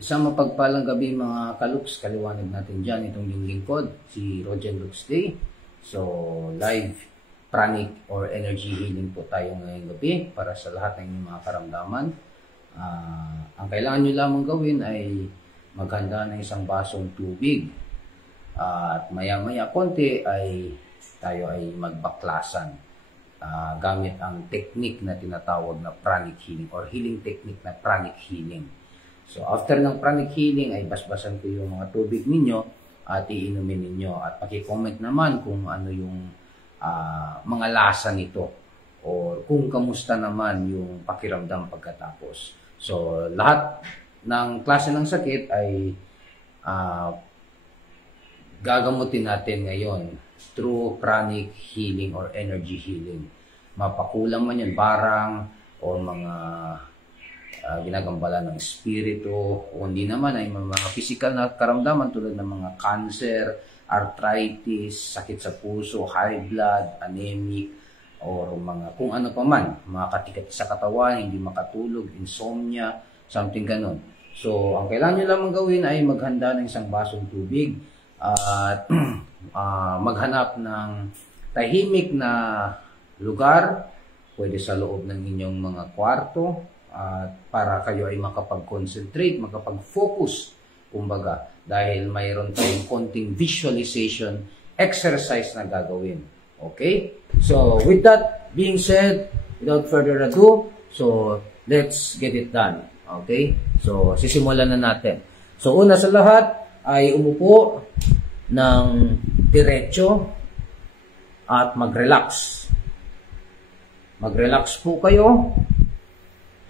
Isang mapagpalang gabi mga kalups, kaliwanag natin dyan. Itong yung lingkod, si Roger Lux Day. So, live pranic or energy healing po tayo ngayong gabi para sa lahat ng inyong mga karamdaman. Ang kailangan nyo lamang gawin ay maghanda ng isang basong tubig. At maya-maya konti ay tayo ay magbaklasan gamit ang technique na tinatawag na pranic healing or healing technique na pranic healing. So, after ng pranic healing ay basbasan ko yung mga tubig ninyo at iinumin ninyo. At paki-comment naman kung ano yung mga lasa nito or kung kamusta naman yung pakiramdam pagkatapos. So, lahat ng klase ng sakit ay gagamutin natin ngayon through pranic healing or energy healing. Mapakulang man yan, barang o mga ginagambala ng espiritu, o hindi naman ay mga physical na karamdaman tulad ng mga cancer, arthritis, sakit sa puso, high blood, anemic, or mga kung ano pa man, mga katikat sa katawan, hindi makatulog, insomnia, something ganon. So, ang kailangan nyo lamang gawin ay maghanda ng isang basong tubig at maghanap ng tahimik na lugar, pwede sa loob ng inyong mga kwarto, para kayo ay makapag-concentrate, makapag-focus, kumbaga, dahil mayroon tayong konting visualization exercise na gagawin. Okay? So, with that being said, without further ado, so, let's get it done. Okay? So, sisimulan na natin. So, una sa lahat ay umupo ng diretso at mag-relax. Mag-relax po kayo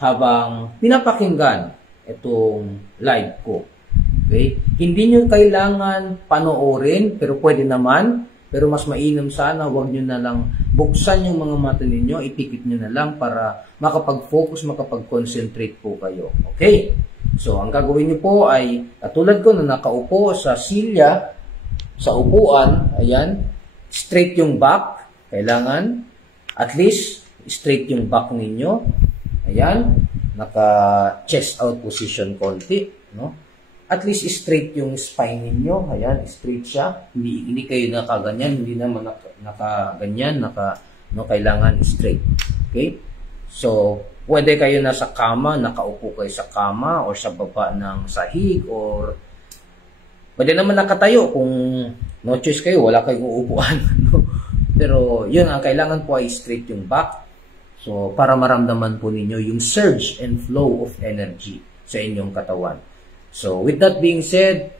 habang pinapakinggan itong live ko. Okay? Hindi nyo kailangan panoorin, pero pwede naman. Pero mas mainam sana, huwag nyo na lang buksan yung mga mata ninyo, ipikit nyo na lang para makapag-focus, makapag-concentrate po kayo. Okay? So, ang gagawin nyo po ay, katulad ko na nakaupo sa silya, sa upuan, ayan, straight yung back, kailangan, at least, straight yung back ninyo. Ayan, naka-chest out position konti, no? At least straight yung spine niyo. Ayan, straight siya. Hindi kayo nakaganyan, hindi naman nakaganyan, kailangan straight. Okay? So, pwede kayo nasa kama, nakaupo kayo sa kama or sa baba ng sahig or pwede naman nakatayo kung no choice kayo, wala kayong uupuan. Pero, yun, ang kailangan po ay straight yung back. So, para maramdaman po ninyo yung surge and flow of energy sa inyong katawan. So, with that being said,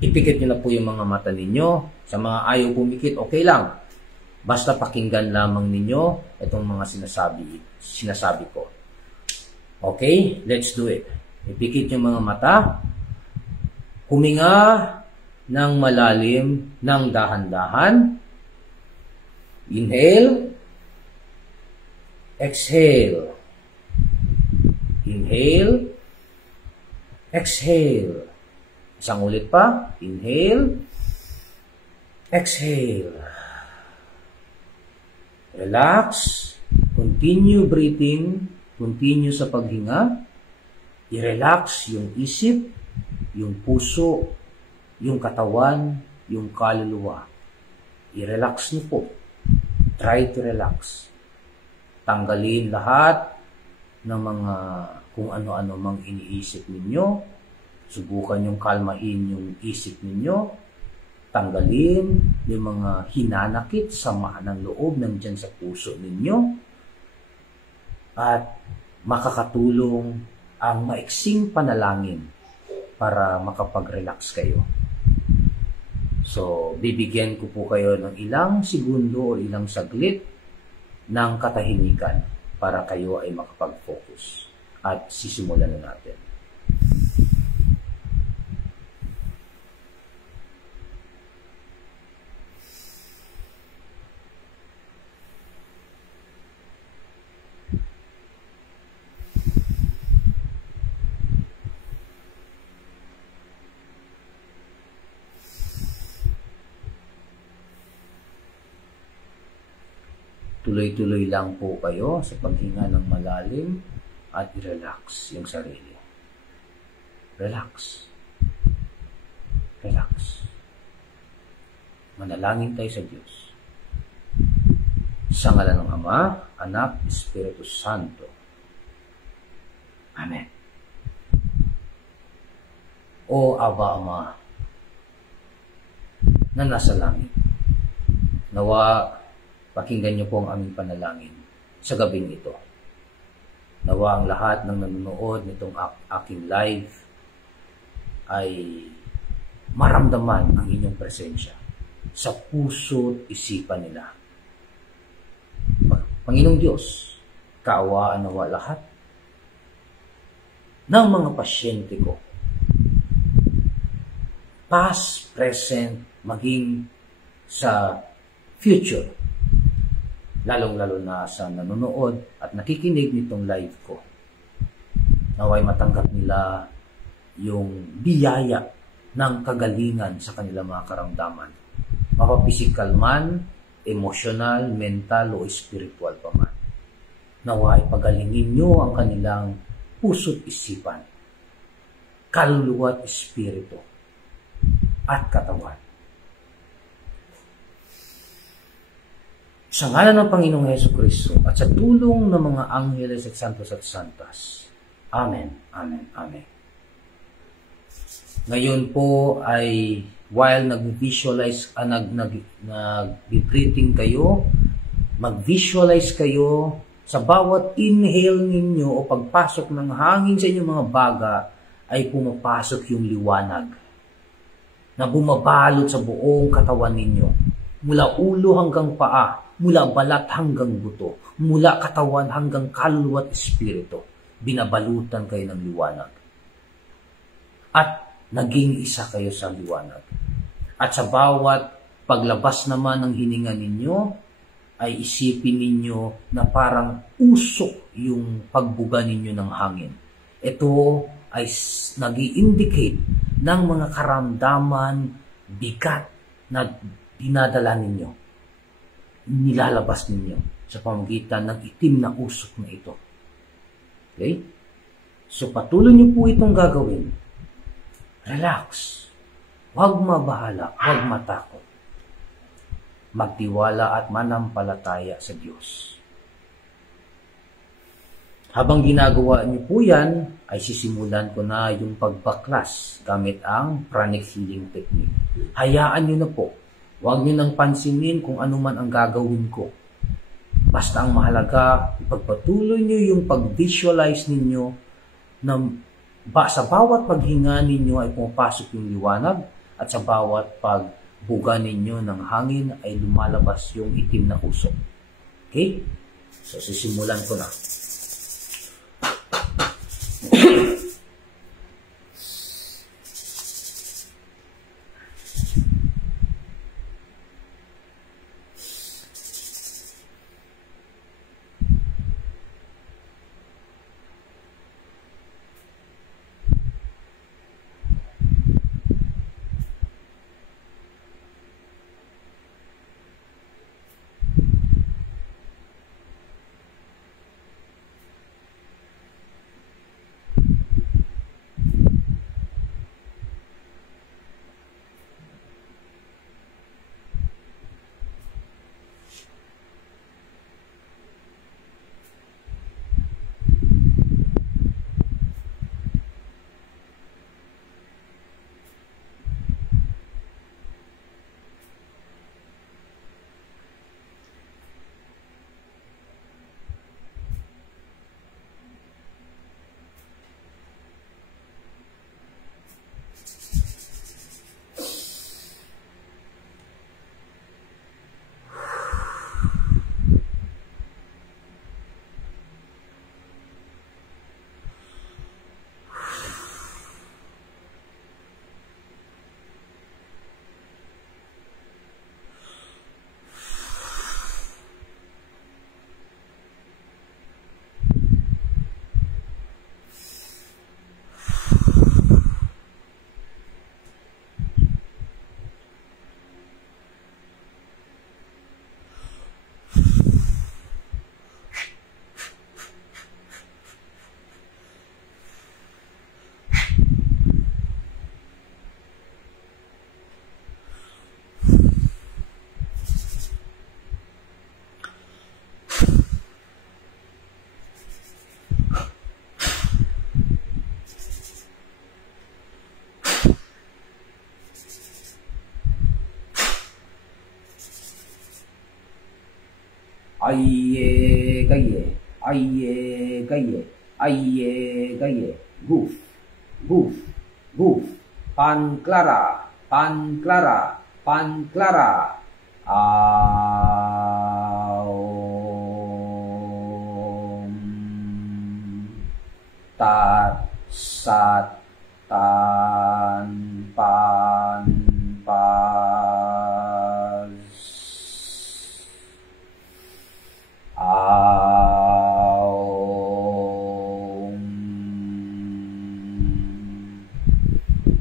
ipikit nyo na po yung mga mata ninyo. Sa mga ayaw pumikit, okay lang. Basta pakinggan lamang ninyo itong mga sinasabi ko. Okay? Let's do it. Ipikit yung mga mata. Huminga ng malalim, ng dahan-dahan. Inhale, exhale, inhale, exhale. Isang ulit pa, inhale, exhale. Relax, continue breathing, continue sa paghinga. I-relax yung isip, yung puso, yung katawan, yung kaluluwa. I-relax niyo po. Try to relax. Tanggalin lahat ng mga kung ano-ano mang iniisip ninyo. Subukan yung kalmahin yung isip ninyo. Tanggalin yung mga hinanakit, sama ng loob nandyan sa puso ninyo. At makakatulong ang maiksing panalangin para makapag-relax kayo. So, bibigyan ko po kayo ng ilang segundo o ilang saglit ng katahimikan para kayo ay makapag-focus. At sisimulan na natin. Tuloy-tuloy lang po kayo sa paghinga ng malalim at i-relax yung sarili. Relax. Relax. Manalangin tayo sa Diyos. Sa ngalan ng Ama, Anak, Espiritu Santo. Amen. O Aba Ama, na nasa langit, nawa pakinggan niyo po ang aming panalangin sa gabing ito. Nawa ang lahat ng nanonood nitong aking live ay maramdaman ang inyong presensya sa puso at isipan nila. Panginoong Diyos, kaawaan nawa lahat ng mga pasyente ko, past, present, maging sa future, lalong-lalo na sa nanonood at nakikinig nitong live ko. Naway matanggap nila yung biyaya ng kagalingan sa kanilang mga karamdaman. Mapapisikal man, emosyonal, mental o spiritual pa man. Naway pagalingin nyo ang kanilang puso't isipan, kaluluwa at espiritu, at katawan. Sa ngalan ng Panginoong Hesukristo at sa tulong ng mga angheles at santos at santas. Amen, amen, amen. Ngayon po ay while nag-visualize, nag-breathing kayo, mag-visualize kayo sa bawat inhale ninyo o pagpasok ng hangin sa inyong mga baga ay pumapasok yung liwanag na bumabalot sa buong katawan ninyo. Mula ulo hanggang paa, mula balat hanggang buto, mula katawan hanggang kaluluwa at espiritu, binabalutan kayo ng liwanag. At naging isa kayo sa liwanag. At sa bawat paglabas naman ng hininga ninyo, ay isipin ninyo na parang usok yung pagbuga ninyo ng hangin. Ito ay nag-i-indicate ng mga karamdaman, bigat na dinadala ninyo, nilalabas ninyo sa pamamagitan ng itim na usok na ito. Okay? So patuloy niyo po itong gagawin. Relax. Huwag mabahala, huwag matakot. Magtiwala at manampalataya sa Diyos. Habang ginagawa niyo po yan, ay sisimulan ko na yung pagbaklas gamit ang pranic healing technique. Hayaan niyo na po. Huwag niyo nang pansinin kung ano man ang gagawin ko. Basta ang mahalaga, ipagpatuloy niyo yung pag-visualize ninyo na sa bawat paghinga ninyo ay pumapasok yung liwanag at sa bawat pagbuga ninyo ng hangin ay lumalabas yung itim na usok. Okay? So, sisimulan ko na. Aye gaye, aye gaye, aye gaye, goof, goof, goof, pan clara, pan clara, pan clara, tat, sat, tan, pan, pas,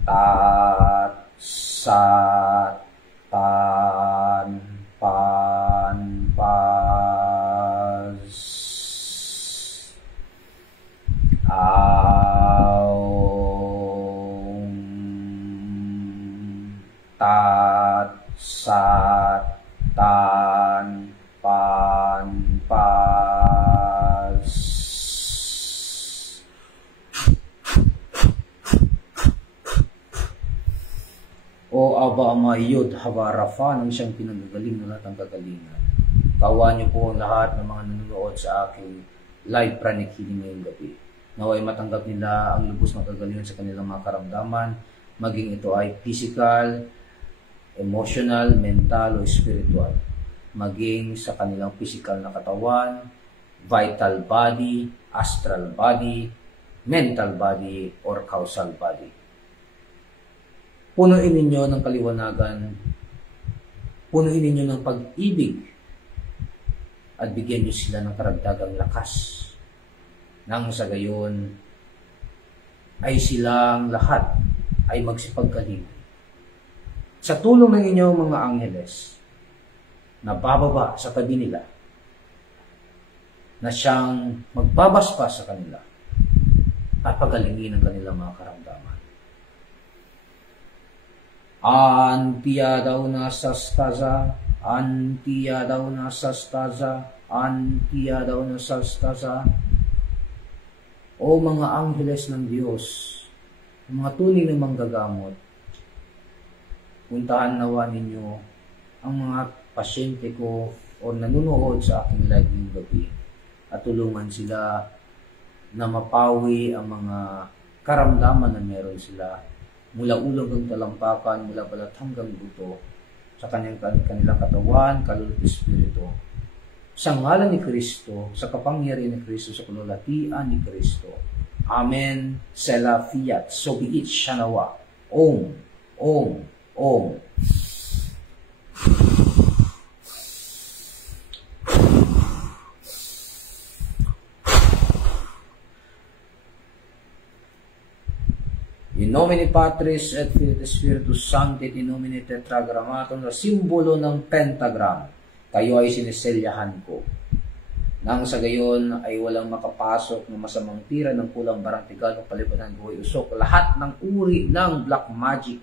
tat, sat, tan, pan, pas, tat, sat, tan, pan, pas. O Aba Ama Yod Havarafa, nang siyang pinagagaling na lahat ng kagalingan. Kawan niyo po ang lahat ng mga nanonood sa aking live pranic healing ngayong gabi. Naway matanggap nila ang lubos na kagalingan sa kanilang mga karamdaman, maging ito ay physical, emotional, mental, o spiritual. Maging sa kanilang physical na katawan, vital body, astral body, mental body, or causal body. Punuin ninyo ng kaliwanagan, punuin ninyo ng pag-ibig, at bigyan nyo sila ng karagdagang lakas. Nang sa gayon, ay silang lahat ay magsipagkaling. Sa tulong ng inyong mga angheles, na bababa sa tabi nila, na siyang magbabasbas sa kanila, at pagalingin ang kanilang mga karamdaman. Antiya daw na sastaza, antiya daw na sastaza, antiya daw na sastaza. O mga angheles ng Diyos, mga tunay na manggagamot, puntahan nawa ninyo ang mga pasyente ko o nanunood sa aking live ngayong gabi at tulungan sila na mapawi ang mga karamdaman na meron sila mula ulo hanggang talampakan, mula balat hanggang buto, sa kanilang katawan, kaluluwa at espiritu. Sa ngalan ni Kristo, sa kapangyarihan ni Kristo, sa kalulatian ni Kristo. Amen. Selah fiat. So be it. Shanawa. Om. Om. Om. In nomine Patris et Filii et Spiritus Sancti, in nomine Tetragrammaton, na simbolo ng pentagram, kayo ay siniselyahan ko. Nang sa gayon ay walang makapasok na masamang tira ng kulang barantigal o palipanan buhay usok, lahat ng uri ng black magic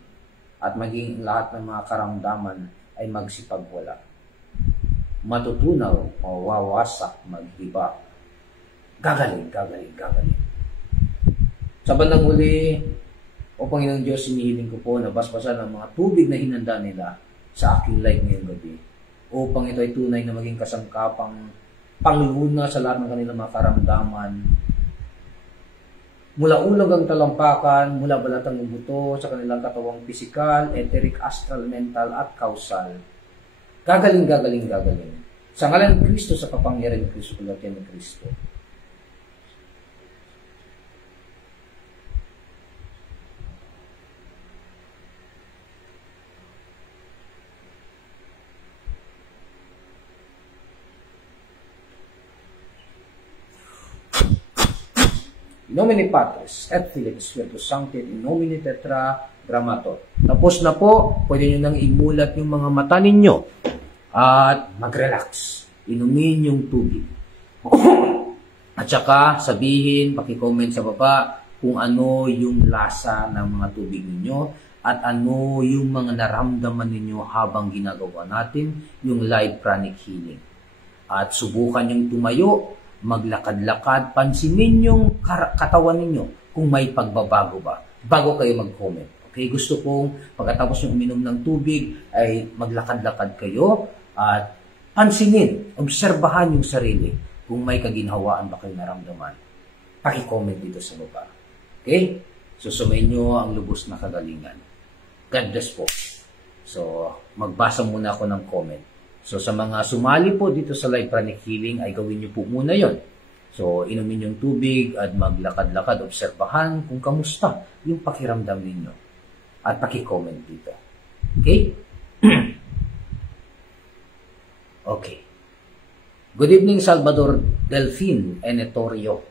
at maging lahat ng mga karamdaman ay magsipagwala. Matutunaw, mawawasak, magdiba. Gagaling, gagaling, gagaling. Sa bandang huli, o Panginoong Diyos, sinihiling ko po na basbasan ang mga tubig na hinanda nila sa aking live ngayong gabi, upang ito ay tunay na maging kasangkapang pangluna sa lahat ng kanilang mga karamdaman, mula ulog ang talampakan, mula balatang buto, sa kanilang katawang pisikal, etheric, astral, mental, at causal. Gagaling, gagaling, gagaling. Sa ngalan ng Kristo, sa kapangyarihan ng Kristo, kulatian ng Kristo. In nomine Patris et Filii et Spiritus Sancti, in nomine Tetragrammaton. Tapos na po, pwede nyo nang imulat yung mga mata ninyo at mag-relax. Inumin yung tubig. At saka sabihin, paki-comment sa baba kung ano yung lasa ng mga tubig ninyo at ano yung mga naramdaman ninyo habang ginagawa natin yung live pranic healing. At subukan yung tumayo, maglakad-lakad, pansinin yung katawan ninyo kung may pagbabago ba, bago kayo mag-comment. Okay, gusto kong pagkatapos yung uminom ng tubig ay maglakad-lakad kayo at pansinin, obserbahan yung sarili. Kung may kaginhawaan ba kayo naramdaman, paki-comment dito sa baba. Okay? So, sumayin nyo ang lubos na kagalingan. God bless po. So, magbasa muna ako ng comment. So, sa mga sumali po dito sa live pranic healing, ay gawin nyo po muna yon. So, inumin yung tubig at maglakad-lakad, obserbahan kung kamusta yung pakiramdam ninyo. At paki-comment dito. Okay? Okay. Good evening, Salvador Delfin Enetorio,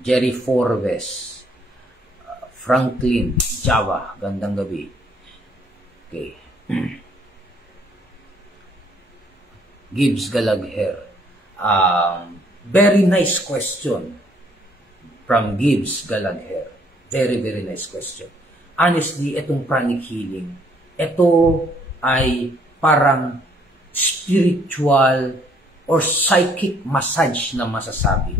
Jerry Forbes, Franklin, Java, gandang gabi. Okay. Gibbs Galagher. Very nice question from Gibbs Galagher. Very, very nice question. Honestly, itong pranic healing, ito ay parang spiritual or psychic massage na masasabi.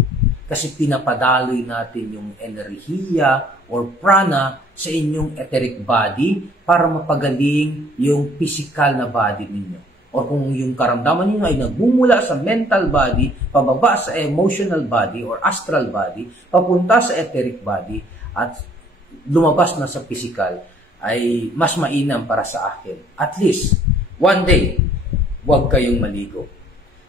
Kasi pinapadaloy natin yung enerhiya or prana sa inyong etheric body para mapagaling yung physical na body ninyo. O kung yung karamdaman niyo ay nagmumula sa mental body, pababa sa emotional body or astral body, papunta sa etheric body at lumabas na sa physical, ay mas mainam para sa akin. At least, one day, huwag kayong maligo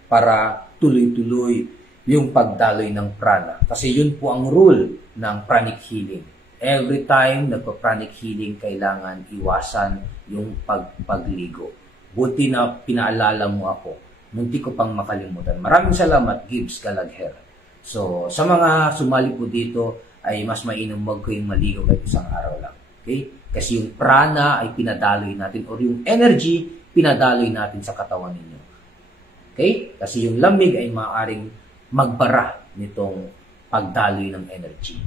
para tuloy-tuloy yung pagdaloy ng prana. Kasi yun po ang rule ng pranic healing. Every time nagpa-pranic healing, kailangan iwasan yung pagligo. Buti na pinaalala mo ako. Munti ko pang makalimutan. Maraming salamat, Gibbs Galagher. So, sa mga sumali po dito, ay mas mainam wag kayong maligo kahit isang araw lang. Okay? Kasi yung prana ay pinadaloy natin or yung energy, pinadaloy natin sa katawan ninyo. Okay? Kasi yung lamig ay maaaring magbara nitong pagdaloy ng energy.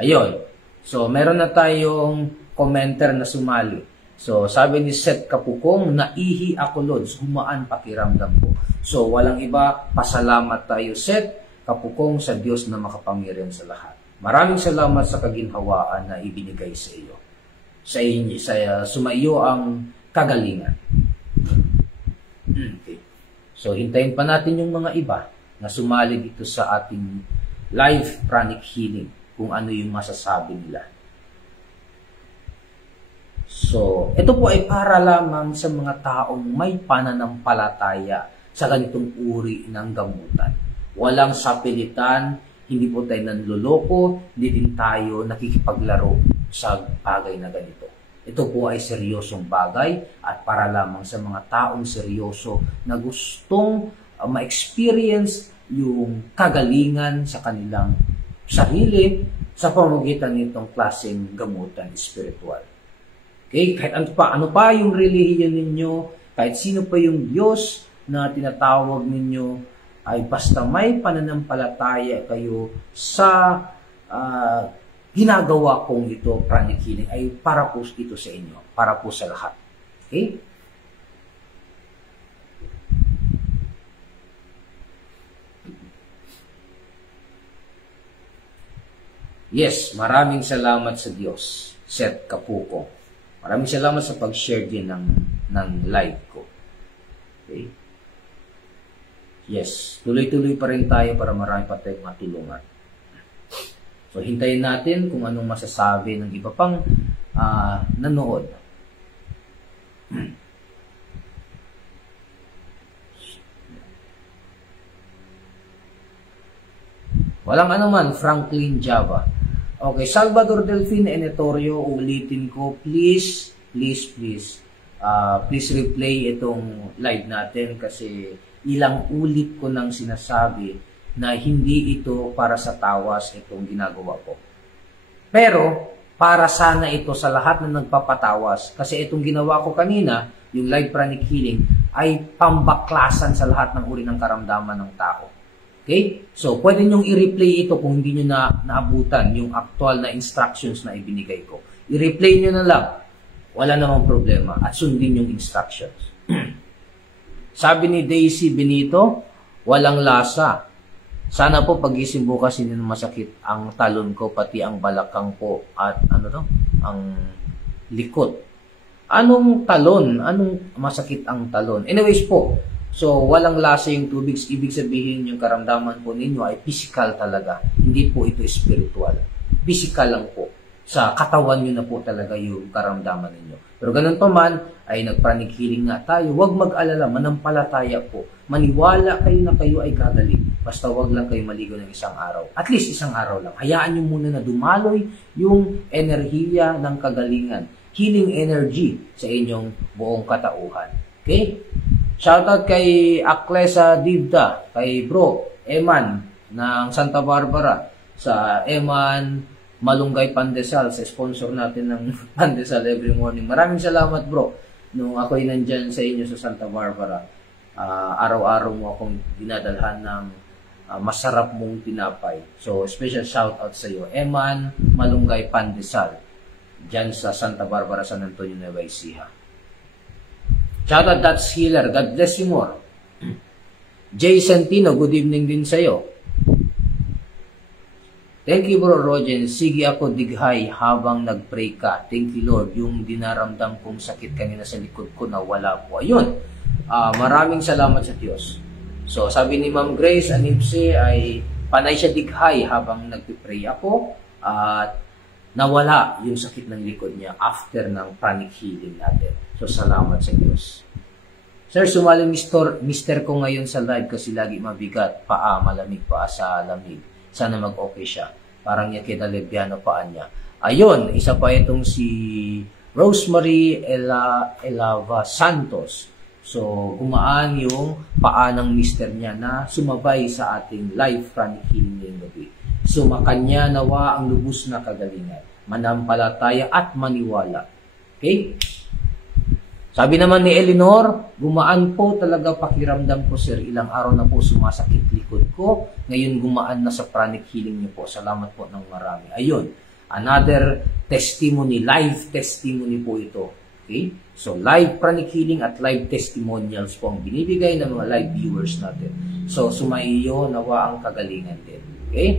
Ayun. So, meron na tayong commenter na sumali. So, sabi ni Seth Kapukong, naihi ako, Lods, gumaan pakiramdam ko. So, walang iba, pasalamat tayo, Seth Kapukong, sa Diyos na makapangyarihan sa lahat. Maraming salamat sa kaginhawaan na ibinigay sa iyo. Sumaiyo ang kagalingan. Okay. So, hintayin pa natin yung mga iba na sumali dito sa ating live pranic healing kung ano yung masasabi nila. So, ito po ay para lamang sa mga taong may pananampalataya sa ganitong uri ng gamutan. Walang sapilitan, hindi po tayo nanloloko, hindi din tayo nakikipaglaro sa bagay na ganito. Ito po ay seryosong bagay at para lamang sa mga taong seryoso na gustong ma-experience yung kagalingan sa kanilang sarili sa pamamagitan nitong klaseng gamutan espiritual. Okay? Kahit ano pa yung relihiyon ninyo, kahit sino pa yung Diyos na tinatawag ninyo, ay basta may pananampalataya kayo sa ginagawa kong ito, pranic healing, ay para po ito sa inyo, para po sa lahat. Okay? Yes, maraming salamat sa Diyos, Seth Kapuko. Maraming salamat sa pag-share din ng live ko. Okay? Yes, tuloy-tuloy pa rin tayo para marami pa tayong matulungan. So, hintayin natin kung anong masasabi ng iba pang nanood. Walang anuman, Franklin Java. Okay, Salvador Delfin Enetorio, ulitin ko, please replay itong live natin kasi ilang ulit ko nang sinasabi na hindi ito para sa tawas itong ginagawa ko. Pero, para sana ito sa lahat na nagpapatawas. Kasi itong ginawa ko kanina, yung live pranic healing, ay pambaklasan sa lahat ng uri ng karamdaman ng tao. Okay? So, pwede nyong i-replay ito kung hindi nyo naabutan yung actual na instructions na ibinigay ko. I-replay nyo na lang. Wala namang problema. At sundin yung instructions. Sabi ni Daisy Benito, walang lasa. Sana po pagising bukas hindi na masakit ang talon ko, pati ang balakang po at ang likod. Anong talon? Anong masakit ang talon? Anyways po, so walang lasa yung tubig. Ibig sabihin yung karamdaman po ninyo ay physical talaga. Hindi po ito spiritual. Physical lang po. Sa katawan nyo na po talaga yung karamdaman ninyo. Pero ganun pa man, ay nagpraning healing nga tayo. Huwag mag-alala, manampalataya po. Maniwala kayo na kayo ay gagaling. Basta huwag lang kayo maligo ng isang araw. At least isang araw lang. Hayaan nyo muna na dumaloy yung enerhiya ng kagalingan. Healing energy sa inyong buong katauhan. Okay? Shoutout kay Aklesa Divda, kay Bro Eman ng Santa Barbara, sa Eman Malunggay Pandesal, sa sponsor natin ng Pandesal every morning. Maraming salamat, bro. Nung ako'y nandyan sa inyo sa Santa Barbara, araw-araw mo akong dinadalhan ng masarap mong tinapay. So, special shout out sa iyo, Eman Malunggay Pandesal, dyan sa Santa Barbara, San Antonio, Nueva Ecija. Shout out, that's healer. God bless you more. Jay Santino, good evening din sa iyo. Thank you, Bro Rogen. Sige ako dighay habang nag-pray ka. Thank you, Lord. Yung dinaramdam kong sakit kanina sa likod ko na wala po. Ayun. Maraming salamat sa Diyos. So, sabi ni Ma'am Grace Anipse ay panay siya dighay habang nag-pray ako at nawala yung sakit ng likod niya after ng pranic healing natin. So, salamat sa Diyos. Sir, sumali mister ko ngayon sa live kasi lagi mabigat. Paa, malamig paa sa lamig. Sana mag-okay siya. Parang niya kita lebyano paan niya. Ayun, isa pa itong si Rosemary Elava Santos. So, gumaan yung paa ng mister niya na sumabay sa ating live pranic healing ngayong gabi. So, makanya nawa ang lubos na kagalingan. Manampalataya at maniwala. Okay? Sabi naman ni Eleanor, gumaan po talaga pakiramdam ko, sir. Ilang araw na po sumasakit likod ko. Ngayon gumaan na sa pranic healing niyo po. Salamat po ng marami. Ayun, another testimony, live testimony po ito. Okay? So, live pranic healing at live testimonials po ang binibigay ng mga live viewers natin. So, sumaiyo nawa ang kagalingan din. Okay?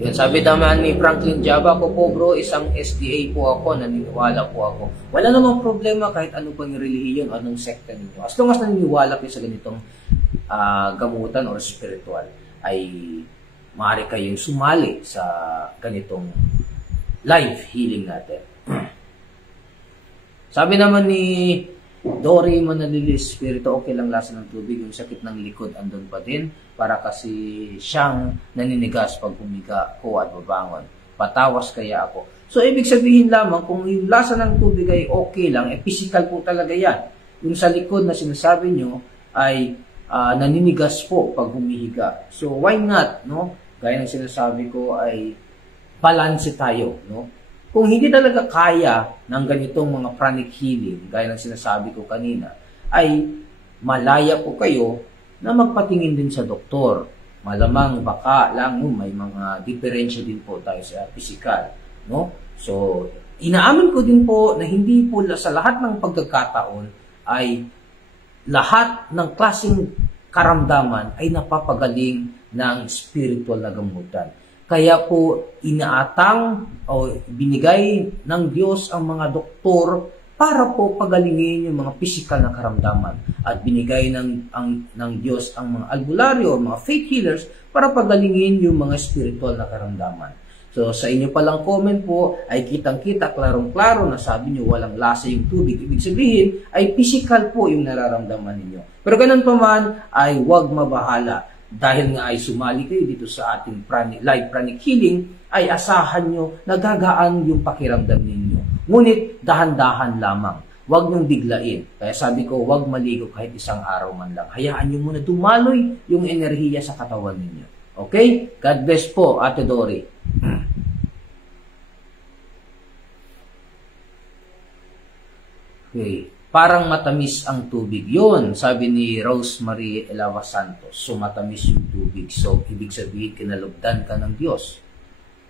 Yun, sabi naman ni Franklin Java ko po, bro, isang SDA po ako, naniniwala po ako. Wala namang problema kahit ano pang relihiyon, anong sekta ninyo. As long as naniniwala kayo sa ganitong gamutan or spiritual, ay maaari kayong sumali sa ganitong live healing natin. Sabi naman ni Dory Manalilis, spirito, okay lang lasa ng tubig, yung sakit ng likod andun pa din, para kasi siyang naninigas pag humiga ko at babangon. Patawas kaya ako. So, ibig sabihin lamang, kung yung lasa ng tubig ay okay lang, physical po talaga yan. Yung sa likod na sinasabi nyo ay naninigas po pag humihiga. So, why not, no? Gaya ng sinasabi ko ay balance tayo, no? Kung hindi talaga kaya ng ganitong mga pranic healing, gaya ng sinasabi ko kanina, ay malaya po kayo na magpatingin din sa doktor. Malamang baka lang may mga diferensya din po tayo sa physical, no? So, inaamin ko din po na hindi po sa lahat ng pagkakataon ay lahat ng klaseng karamdaman ay napapagaling ng spiritual na gamutan. Kaya po inaatang o binigay ng Diyos ang mga doktor para po pagalingin yung mga physical na karamdaman. At binigay ng Diyos ang mga albularyo o mga faith healers para pagalingin yung mga spiritual na karamdaman. So sa inyo palang comment po ay kitang-kita, klarong-klaro na sabi nyo walang lasa yung tubig. Ibig sabihin ay physical po yung nararamdaman ninyo. Pero ganun pa man ay huwag mabahala. Dahil nga ay sumali kayo dito sa ating live pranic healing, ay asahan nyo na gagaan yung pakiramdam ninyo. Ngunit dahan-dahan lamang. Huwag niyong biglain. Kaya sabi ko, huwag maligo kahit isang araw man lang. Hayaan nyo muna dumaloy yung enerhiya sa katawan ninyo. Okay? God bless po, Ate Dory. Okay. Parang matamis ang tubig. Yun, sabi ni Rosemary Elava Santos. So, matamis yung tubig. So, ibig sabihin, kinalugdan ka ng Diyos.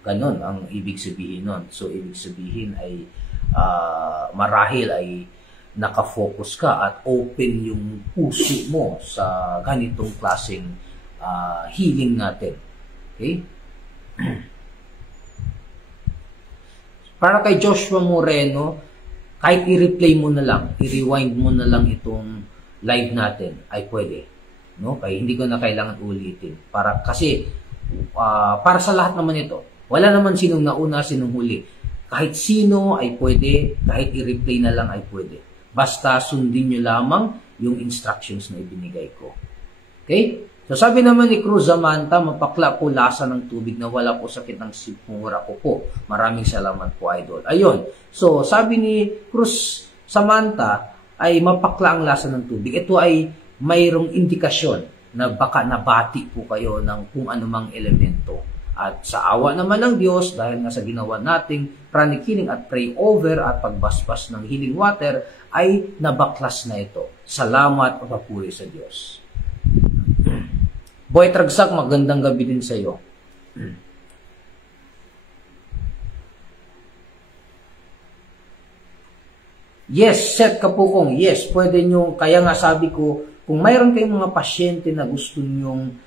Ganon ang ibig sabihin nun. So, ibig sabihin ay marahil ay nakafocus ka at open yung puso mo sa ganitong klaseng healing natin. Okay? Para kay Joshua Moreno, kahit i-replay mo na lang, i-rewind mo na lang itong live natin, ay pwede. No? Kaya hindi ko na kailangan ulitin. Kasi, para sa lahat naman ito, wala naman sinong nauna, sinong huli. Kahit sino ay pwede, kahit i-replay na lang ay pwede. Basta sundin nyo lamang yung instructions na ibinigay ko. Okay? So sabi naman ni Cruz Samantha, mapakla po lasa ng tubig na wala po sakit ng sipmura ko po. Maraming salamat po, idol. Ayun. So sabi ni Cruz Samantha ay mapakla ang lasa ng tubig. Ito ay mayroong indikasyon na baka nabati po kayo ng kung anumang elemento. At sa awa naman ng Diyos, dahil nga sa ginawa nating pranic healing at pray over at pagbasbas ng healing water, ay nabaklas na ito. Salamat o papuri sa Diyos. Boy Tragsak, magandang gabi din sa iyo. Yes, Seth Kapukong. Yes, pwede nyo. Kaya nga sabi ko, kung mayroon kayong mga pasyente na gusto nyong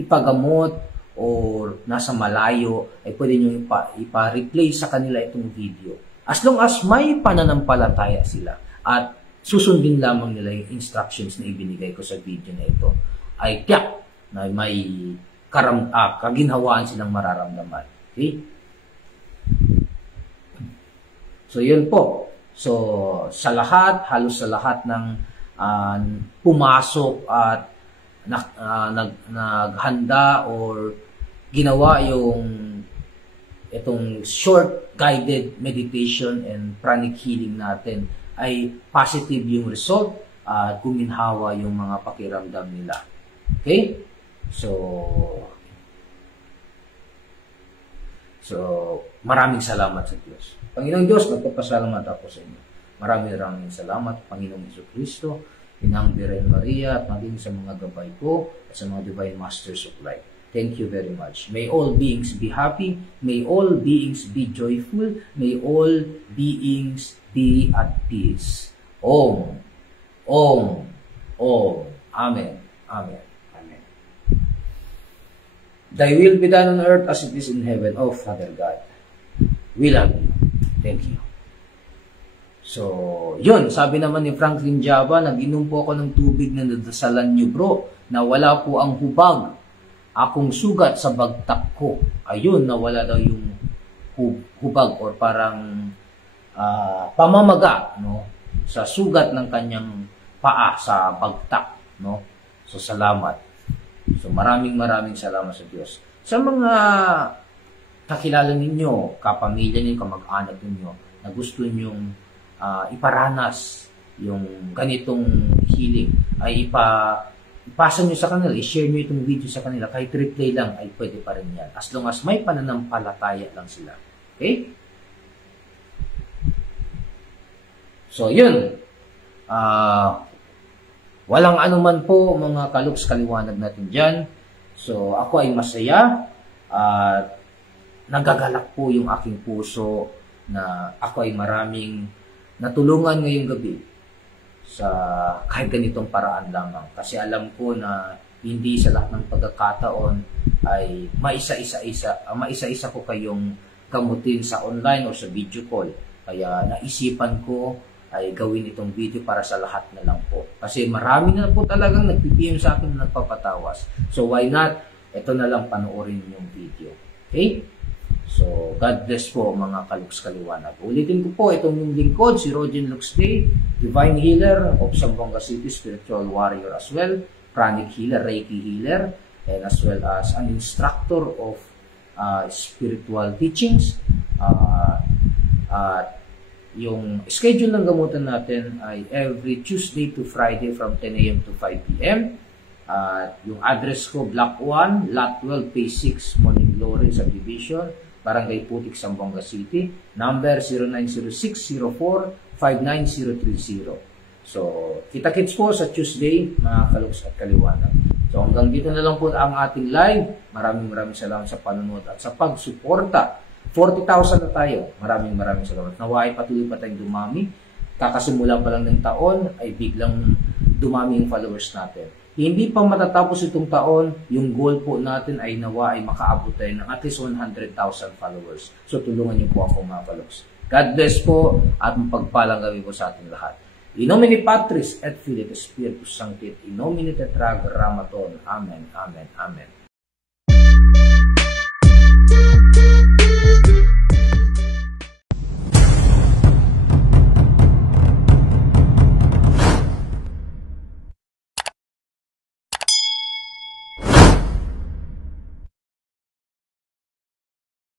ipagamot or nasa malayo, ay pwede nyo ipa-replay sa kanila itong video. As long as may pananampalataya sila at susundin lamang nila yung instructions na ibinigay ko sa video na ito, ay tiyak na may kaginhawaan silang mararamdaman. Okay? So, yun po. So, sa lahat, halos sa lahat ng pumasok at naghanda or ginawa yung itong short guided meditation and pranic healing natin, ay positive yung result at guminhawa yung mga pakiramdam nila. Okay? So maraming salamat sa Diyos. Panginoong Diyos, nagpapasalamat ako sa inyo. Maraming salamat, Panginoong Jesucristo, Inang Birhen Maria, at maging sa mga gabay ko at sa mga Divine Masters of Life. Thank you very much. May all beings be happy. May all beings be joyful. May all beings be at peace. Om. Om. Om. Amen. Amen. Amen. Thy will be done on earth as it is in heaven. Oh, Father God, we love you. Thank you. So, yun. Sabi naman ni Franklin Java, nag-inom po ako ng tubig na nadasalan niyo, bro, na wala po ang hubag. Akong sugat sa bagtak ko. Ayun, nawala daw yung hubag or parang pamamaga, no, sa sugat ng kanyang paa sa bagtak, no. So salamat. So maraming salamat sa Diyos. Sa mga kakilala ninyo, kapamilya ninyo, kamag-anak ninyo na gusto ninyong iparanas yung ganitong healing, ay ipasa nyo sa kanila, i-share nyo itong video sa kanila, kahit replay lang ay pwede pa rin yan. As long as may pananampalataya lang sila. Okay? So, yun. Walang anuman po mga kaluks kaliwanag natin dyan. So, ako ay masaya at nagagalak po yung aking puso na ako ay maraming natulungan ngayong gabi sa kahit ganitong paraan lamang. Kasi alam ko na hindi sa lahat ng pagkakataon ay maisa-isa ko kayong gamutin sa online o sa video call. Kaya naisipan ko ay gawin itong video para sa lahat na lang po. Kasi marami na po talagang nag-PM sa akin na nagpapatawas. So why not? Ito na lang panoorin yung video. Okay? So, God bless po mga kaluks kaliwanag. Ulitin ko po, itong yung lingkod, si Rogen Luxday, Divine Healer of Zamboanga City, Spiritual Warrior as well, Pranic Healer, Reiki Healer, and as well as an instructor of spiritual teachings. Yung schedule ng gamutan natin ay every Tuesday to Friday from 10 a.m. to 5 p.m. Yung address ko, Block 1, Lot 12, Phase 6, Morning Glory Subdivision, Barangay Putik, Zamboanga City, number 0906-04-59030. So, kita-kits po sa Tuesday, mga kaluks at kaliwanag. So, hanggang dito na lang po ang ating live. Maraming salamat sa panonood at sa pagsuporta. 40,000 na tayo. Maraming salamat. Naway patuloy pa tayong dumami. Kakasimula pa lang ng taon, ay biglang dumami yung followers natin. Hindi pa matatapos itong taon, yung goal po natin ay nawa ay makaabot tayo ng at least 100,000 followers. So tulungan niyo po ako mga kaloks. God bless po at mapagpalang gabi po sa ating lahat. In nomine Patris et Filii et Spiritus Sancti, in nomine Tetragrammaton. Amen, amen, amen.